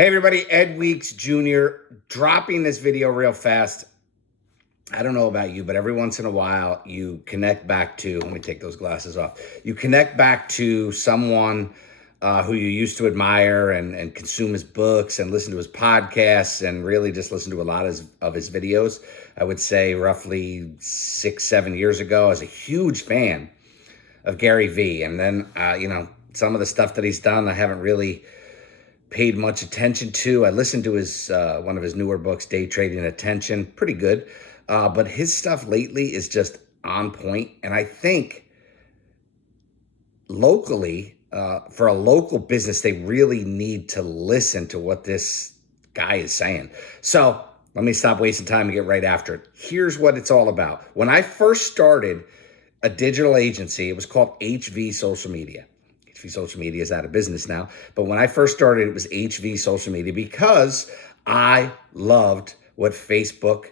Hey everybody, Ed Weeks Jr. dropping this video real fast. I don't know about you, but every once in a while you connect back to, let me take those glasses off. You connect back to someone who you used to admire and consume his books and listen to his podcasts and really just listen to a lot of his videos. I would say roughly 6-7 years ago, I was a huge fan of Gary Vee. And then, some of the stuff that he's done, I haven't really paid much attention to. I listened to his one of his newer books, Day Trading Attention, pretty good. But his stuff lately is just on point. And I think locally, for a local business, they really need to listen to what this guy is saying. So let me stop wasting time and get right after it. Here's what it's all about. When I first started a digital agency, it was called HV Social Media. HV Social Media is out of business now. But when I first started, it was HV Social Media because I loved what Facebook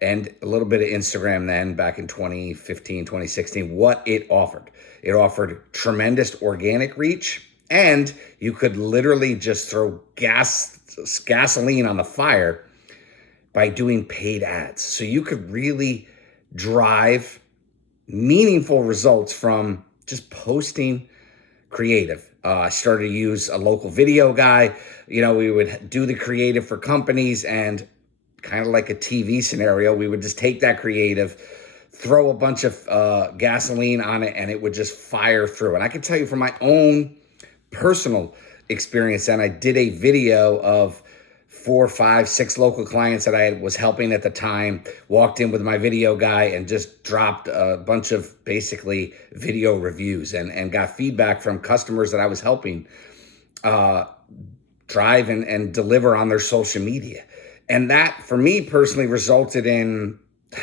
and a little bit of Instagram then back in 2015, 2016, what it offered. It offered tremendous organic reach, and you could literally just throw gasoline on the fire by doing paid ads. So you could really drive meaningful results from just posting creative. I started to use a local video guy. We would do the creative for companies, and kind of like a TV scenario, we would just take that creative, throw a bunch of gasoline on it, and it would just fire through. And I can tell you from my own personal experience, and I did a video of 4, 5, 6 local clients that I was helping at the time, walked in with my video guy and just dropped a bunch of basically video reviews and got feedback from customers that I was helping drive and deliver on their social media. And that, for me personally, resulted in,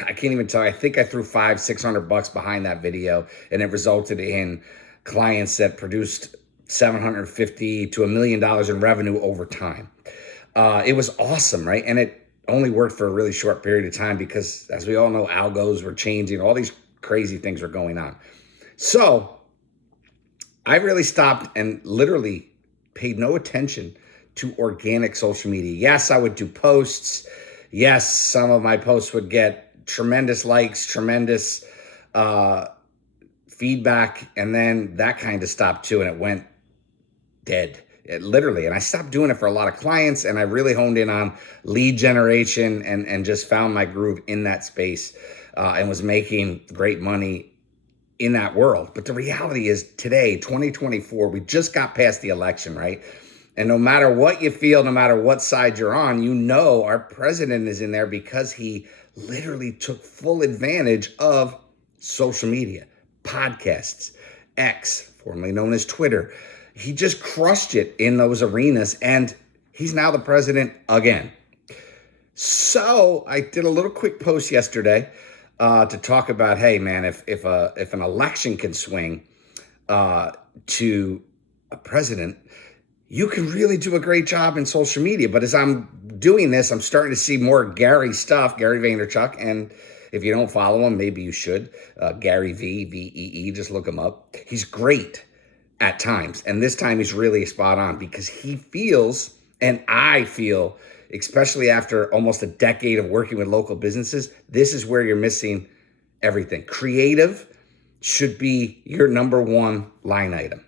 I can't even tell you, I think I threw $500-600 behind that video, and it resulted in clients that produced $750,000 to $1 million in revenue over time. It was awesome, right? And it only worked for a really short period of time because, as we all know, algos were changing, all these crazy things were going on. So I really stopped and literally paid no attention to organic social media. Yes, I would do posts. Yes, some of my posts would get tremendous likes, tremendous feedback, and then that kind of stopped too, and it went dead. Literally. And I stopped doing it for a lot of clients, and I really honed in on lead generation and just found my groove in that space and was making great money in that world. But the reality is today, 2024, we just got past the election, right? And no matter what you feel, no matter what side you're on, our president is in there because he literally took full advantage of social media, podcasts, X, formerly known as Twitter. He just crushed it in those arenas, and he's now the president again. So I did a little quick post yesterday to talk about, hey man, if an election can swing to a president, you can really do a great job in social media. But as I'm doing this, I'm starting to see more Gary stuff, Gary Vaynerchuk, and if you don't follow him, maybe you should. Gary V, V-E-E, just look him up. He's great at times. And this time he's really spot on because he feels, and I feel, especially after almost a decade of working with local businesses, this is where you're missing everything. Creative should be your number one line item.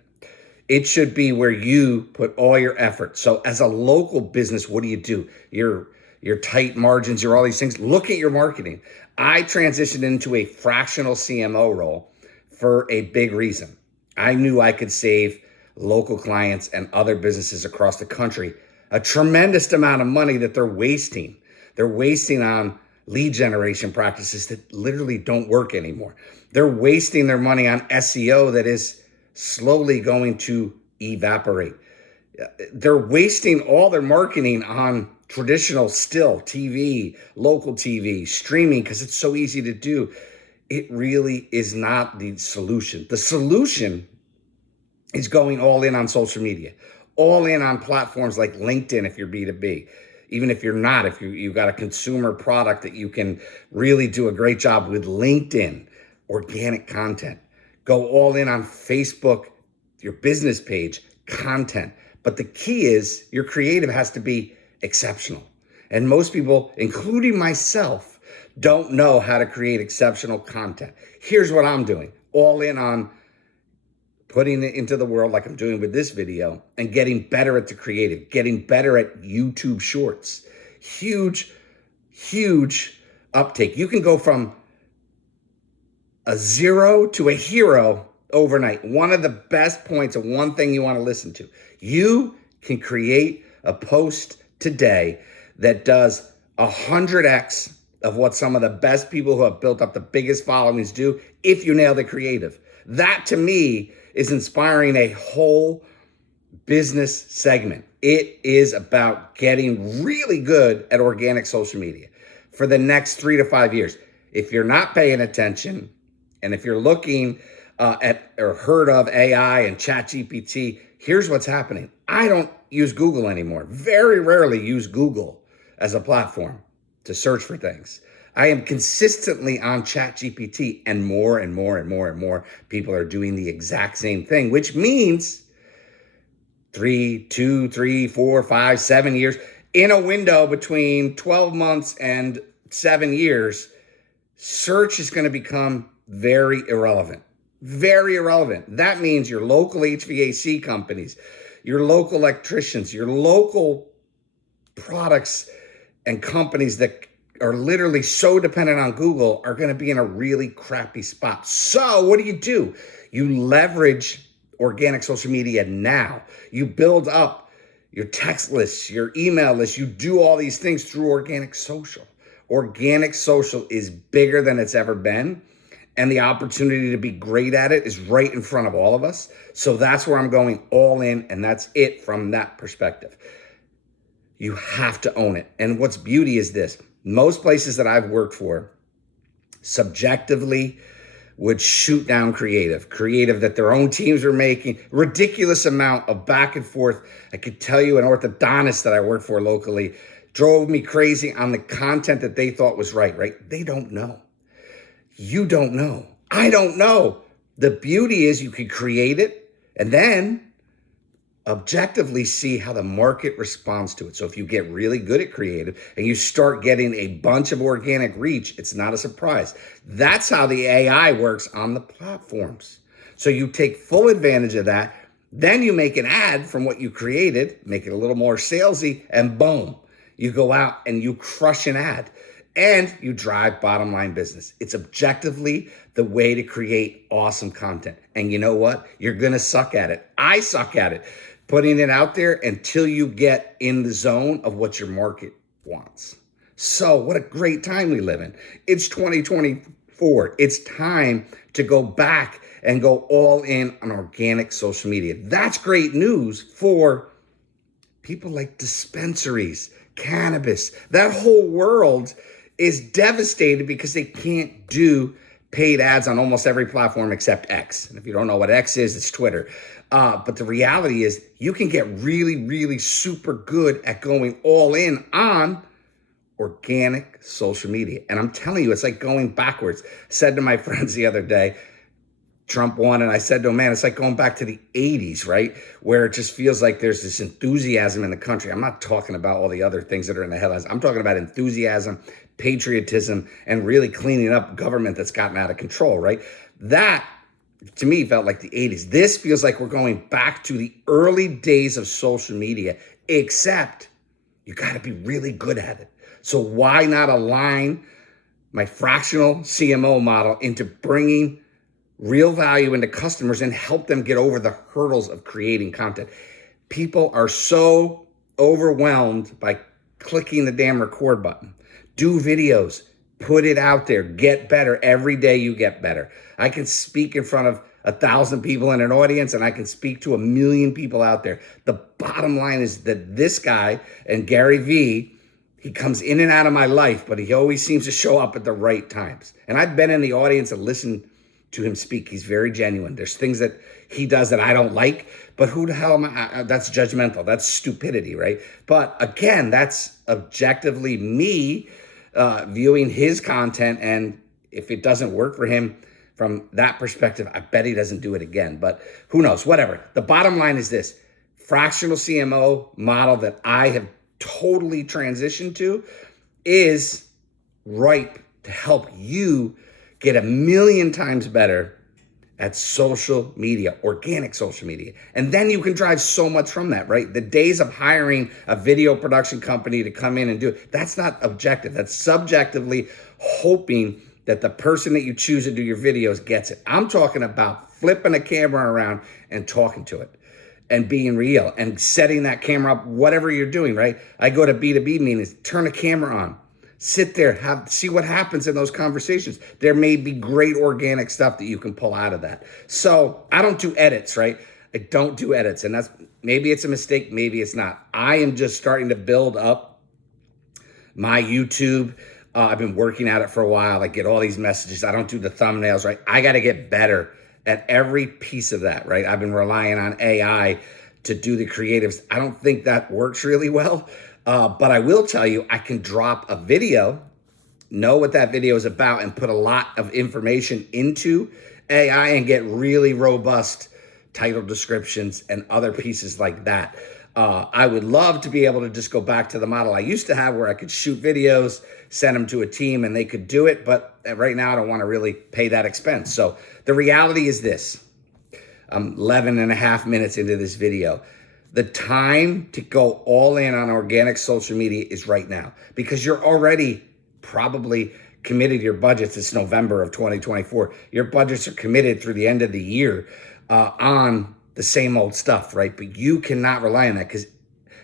It should be where you put all your effort. So as a local business, what do? Your tight margins, your all these things. Look at your marketing. I transitioned into a fractional CMO role for a big reason. I knew I could save local clients and other businesses across the country a tremendous amount of money that they're wasting. They're wasting on lead generation practices that literally don't work anymore. They're wasting their money on SEO that is slowly going to evaporate. They're wasting all their marketing on traditional still TV, local TV, streaming, because it's so easy to do. It really is not the solution. The solution is going all in on social media, all in on platforms like LinkedIn if you're B2B. Even if you're not, if you've got a consumer product that you can really do a great job with LinkedIn, organic content. Go all in on Facebook, your business page, content, But the key is your creative has to be exceptional. And most people, including myself, don't know how to create exceptional content. Here's what I'm doing, all in on putting it into the world like I'm doing with this video and getting better at the creative, getting better at YouTube Shorts. Huge, huge uptake. You can go from a zero to a hero overnight. One of the best points of one thing you want to listen to. You can create a post today that does 100x of what some of the best people who have built up the biggest followings do if you nail the creative. That to me is inspiring a whole business segment. It is about getting really good at organic social media for the next 3 to 5 years. If you're not paying attention, and if you're looking at or heard of AI and ChatGPT, here's what's happening. I don't use Google anymore. Very rarely use Google as a platform to search for things. I am consistently on ChatGPT, and more and more and more and more people are doing the exact same thing, which means 2, 3, 4, 5, 7 years in a window between 12 months and 7 years, search is going to become very irrelevant. Very irrelevant. That means your local HVAC companies, your local electricians, your local products and companies that are literally so dependent on Google are going to be in a really crappy spot. So what do? You leverage organic social media now. You build up your text lists, your email lists. You do all these things through organic social. Organic social is bigger than it's ever been. And the opportunity to be great at it is right in front of all of us. So that's where I'm going all in. And that's it from that perspective. You have to own it. And what's beauty is this. Most places that I've worked for subjectively would shoot down creative that their own teams are making, ridiculous amount of back and forth. I could tell you an orthodontist that I worked for locally drove me crazy on the content that they thought was right? They don't know. You don't know. I don't know. The beauty is you can create it and then objectively see how the market responds to it. So if you get really good at creative and you start getting a bunch of organic reach, it's not a surprise. That's how the AI works on the platforms. So you take full advantage of that. Then you make an ad from what you created, make it a little more salesy, and boom, you go out and you crush an ad. And you drive bottom line business. It's objectively the way to create awesome content. And you know what? You're going to suck at it. I suck at it. Putting it out there until you get in the zone of what your market wants. So what a great time we live in. It's 2024. It's time to go back and go all in on organic social media. That's great news for people like dispensaries, cannabis, that whole world is devastated because they can't do paid ads on almost every platform except X. And if you don't know what X is, it's Twitter. But the reality is you can get really, really super good at going all in on organic social media. And I'm telling you, it's like going backwards. I said to my friends the other day, Trump won, and I said to him, man, it's like going back to the 80s, right? Where it just feels like there's this enthusiasm in the country. I'm not talking about all the other things that are in the headlines. I'm talking about enthusiasm, patriotism, and really cleaning up government that's gotten out of control, right? That, to me, felt like the 80s. This feels like we're going back to the early days of social media, except you got to be really good at it. So why not align my fractional CMO model into bringing real value into customers and help them get over the hurdles of creating content? People are so overwhelmed by clicking the damn record button. Do videos, put it out there, get better. Every day you get better. I can speak in front of 1,000 people in an audience, and I can speak to 1 million people out there. The bottom line is that this guy and Gary Vee, he comes in and out of my life, but he always seems to show up at the right times. And I've been in the audience and listened to him speak. He's very genuine. There's things that he does that I don't like, but who the hell am I? That's judgmental. That's stupidity, right? But again, that's objectively me viewing his content. And if it doesn't work for him from that perspective, I bet he doesn't do it again. But who knows? Whatever. The bottom line is this. fractional CMO model that I have totally transitioned to is ripe to help you get 1,000,000 times better at social media, organic social media. And then you can drive so much from that, right? The days of hiring a video production company to come in and do it, that's not objective. That's subjectively hoping that the person that you choose to do your videos gets it. I'm talking about flipping a camera around and talking to it and being real and setting that camera up, whatever you're doing, right? I go to B2B meetings, turn a camera on, sit there, see what happens in those conversations. There may be great organic stuff that you can pull out of that. So I don't do edits, right? I don't do edits. And maybe it's a mistake, maybe it's not. I am just starting to build up my YouTube. I've been working at it for a while. I get all these messages. I don't do the thumbnails, right? I got to get better at every piece of that, right? I've been relying on AI to do the creatives. I don't think that works really well. But I will tell you, I can drop a video, know what that video is about, and put a lot of information into AI and get really robust title descriptions and other pieces like that. I would love to be able to just go back to the model I used to have where I could shoot videos, send them to a team, and they could do it. But right now, I don't want to really pay that expense. So the reality is this. I'm 11 and a half minutes into this video. The time to go all in on organic social media is right now because you're already probably committed your budgets. It's November of 2024. Your budgets are committed through the end of the year on the same old stuff, right? But you cannot rely on that because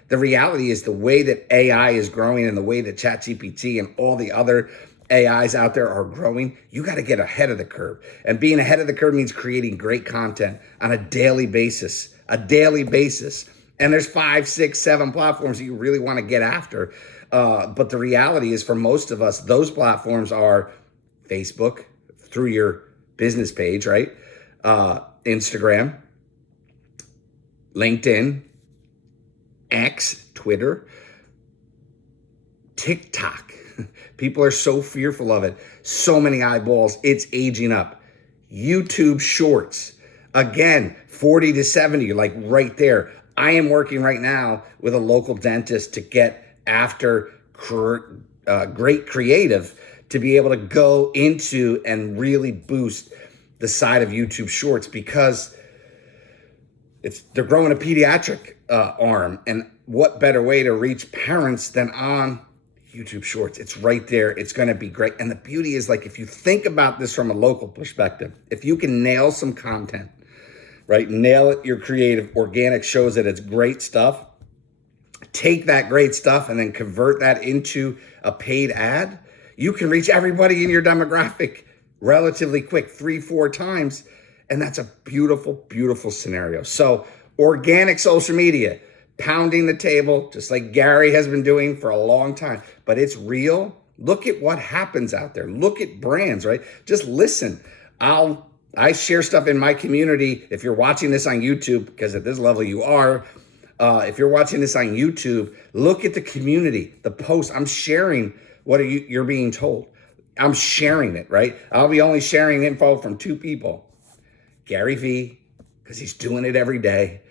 the reality is the way that AI is growing and the way that ChatGPT and all the other AIs out there are growing, you got to get ahead of the curve. And being ahead of the curve means creating great content on a daily basis. And there's 5, 6, 7 platforms that you really want to get after. But the reality is for most of us, those platforms are Facebook through your business page, right? Instagram, LinkedIn, X, Twitter, TikTok. People are so fearful of it. So many eyeballs. It's aging up. YouTube Shorts. Again, 40 to 70, like right there. I am working right now with a local dentist to get after great creative to be able to go into and really boost the side of YouTube Shorts because they're growing a pediatric arm. And what better way to reach parents than on YouTube Shorts? It's right there. It's going to be great. And the beauty is, like, if you think about this from a local perspective, if you can nail some content, right? Nail it, your creative, organic shows that it's great stuff. Take that great stuff and then convert that into a paid ad. You can reach everybody in your demographic relatively quick, 3-4 times. And that's a beautiful, beautiful scenario. So organic social media, pounding the table, just like Gary has been doing for a long time, but it's real. Look at what happens out there. Look at brands, right? Just listen. I share stuff in my community. If you're watching this on YouTube, because at this level you are, if you're watching this on YouTube, look at the community, the posts. I'm sharing what you're being told. I'm sharing it, right? I'll be only sharing info from 2 people. Gary Vee, because he's doing it every day,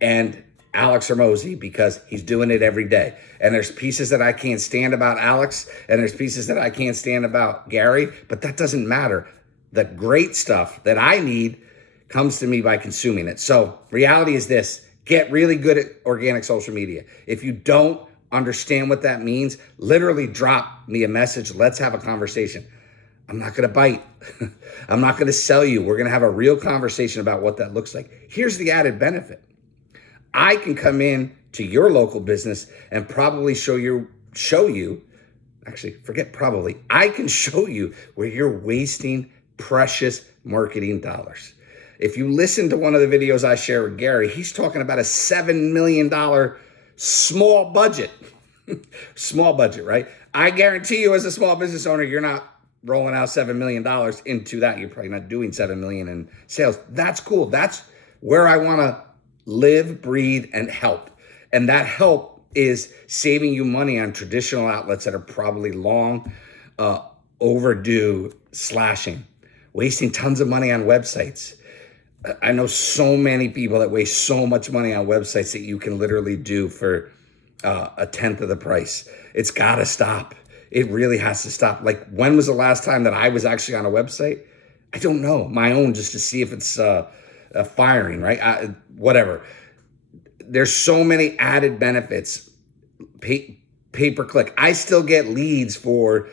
and Alex Hormozi, because he's doing it every day. And there's pieces that I can't stand about Alex, and there's pieces that I can't stand about Gary, but that doesn't matter. The great stuff that I need comes to me by consuming it. So reality is this: get really good at organic social media. If you don't understand what that means, literally drop me a message. Let's have a conversation. I'm not going to bite. I'm not going to sell you. We're going to have a real conversation about what that looks like. Here's the added benefit. I can come in to your local business and probably show you, actually, forget probably, I can show you where you're wasting precious marketing dollars. If you listen to one of the videos I share with Gary, he's talking about a $7 million small budget. Small budget, right? I guarantee you as a small business owner, you're not rolling out $7 million into that. You're probably not doing 7 million in sales. That's cool. That's where I want to live, breathe, and help. And that help is saving you money on traditional outlets that are probably long overdue slashing, wasting tons of money on websites. I know so many people that waste so much money on websites that you can literally do for a tenth of the price. It's got to stop. It really has to stop. Like, when was the last time that I was actually on a website? I don't know. My own, just to see if it's firing, right? Whatever. There's so many added benefits. Pay per click. I still get leads for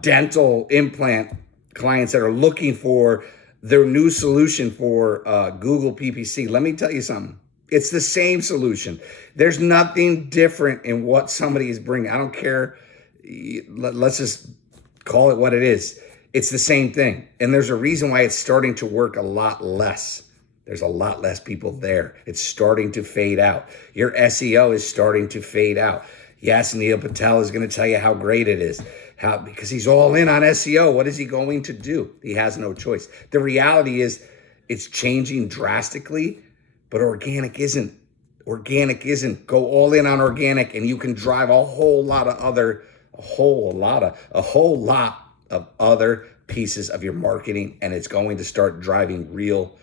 dental implant clients that are looking for their new solution for Google PPC. Let me tell you something. It's the same solution. There's nothing different in what somebody is bringing. I don't care. Let's just call it what it is. It's the same thing. And there's a reason why it's starting to work a lot less. There's a lot less people there. It's starting to fade out. Your SEO is starting to fade out. Yes, Neil Patel is going to tell you how great it is. Because he's all in on SEO. What is he going to do? He has no choice. The reality is it's changing drastically, but organic isn't. Organic isn't. Go all in on organic and you can drive a whole lot of other pieces of your marketing, and it's going to start driving real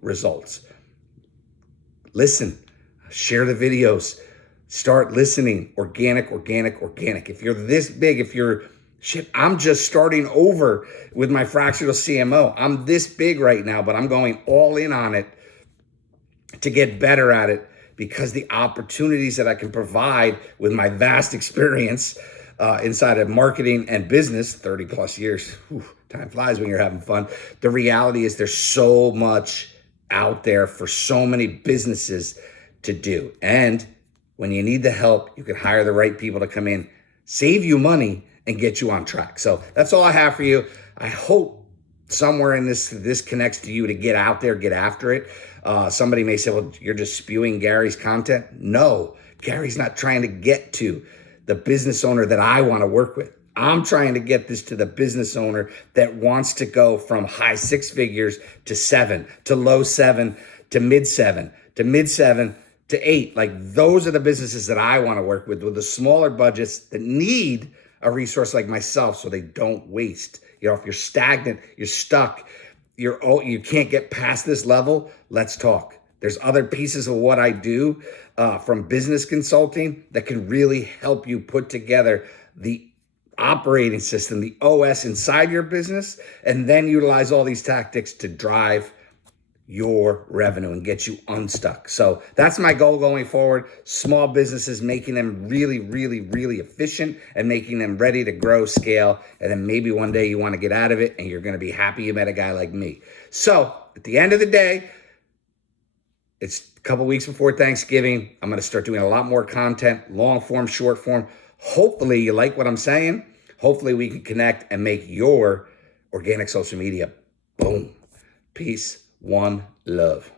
results. Listen, share the videos. Start listening. Organic. If you're this big, I'm just starting over with my fractional CMO. I'm this big right now, but I'm going all in on it to get better at it, because the opportunities that I can provide with my vast experience inside of marketing and business, 30 plus years, whew, time flies when you're having fun. The reality is there's so much out there for so many businesses to do. And when you need the help, you can hire the right people to come in, save you money, and get you on track. So that's all I have for you. I hope somewhere in this connects to you to get out there, get after it. Somebody may say, well, you're just spewing Gary's content. No, Gary's not trying to get to the business owner that I want to work with. I'm trying to get this to the business owner that wants to go from high six figures to 7, to low 7, to mid 7, to mid 7, to 8. Like, those are the businesses that I want to work with the smaller budgets that need a resource like myself so they don't waste. You know, if you're stagnant, you're stuck, you can't get past this level, let's talk. There's other pieces of what I do from business consulting that can really help you put together the operating system, the OS inside your business, and then utilize all these tactics to drive your revenue and get you unstuck. So that's my goal going forward. Small businesses, making them really efficient and making them ready to grow, scale, and then maybe one day you want to get out of it and you're going to be happy you met a guy like me. So at the end of the day, it's a couple weeks before Thanksgiving. I'm going to start doing a lot more content, long form, short form. Hopefully you like what I'm saying. Hopefully we can connect and make your organic social media boom. Peace. One love.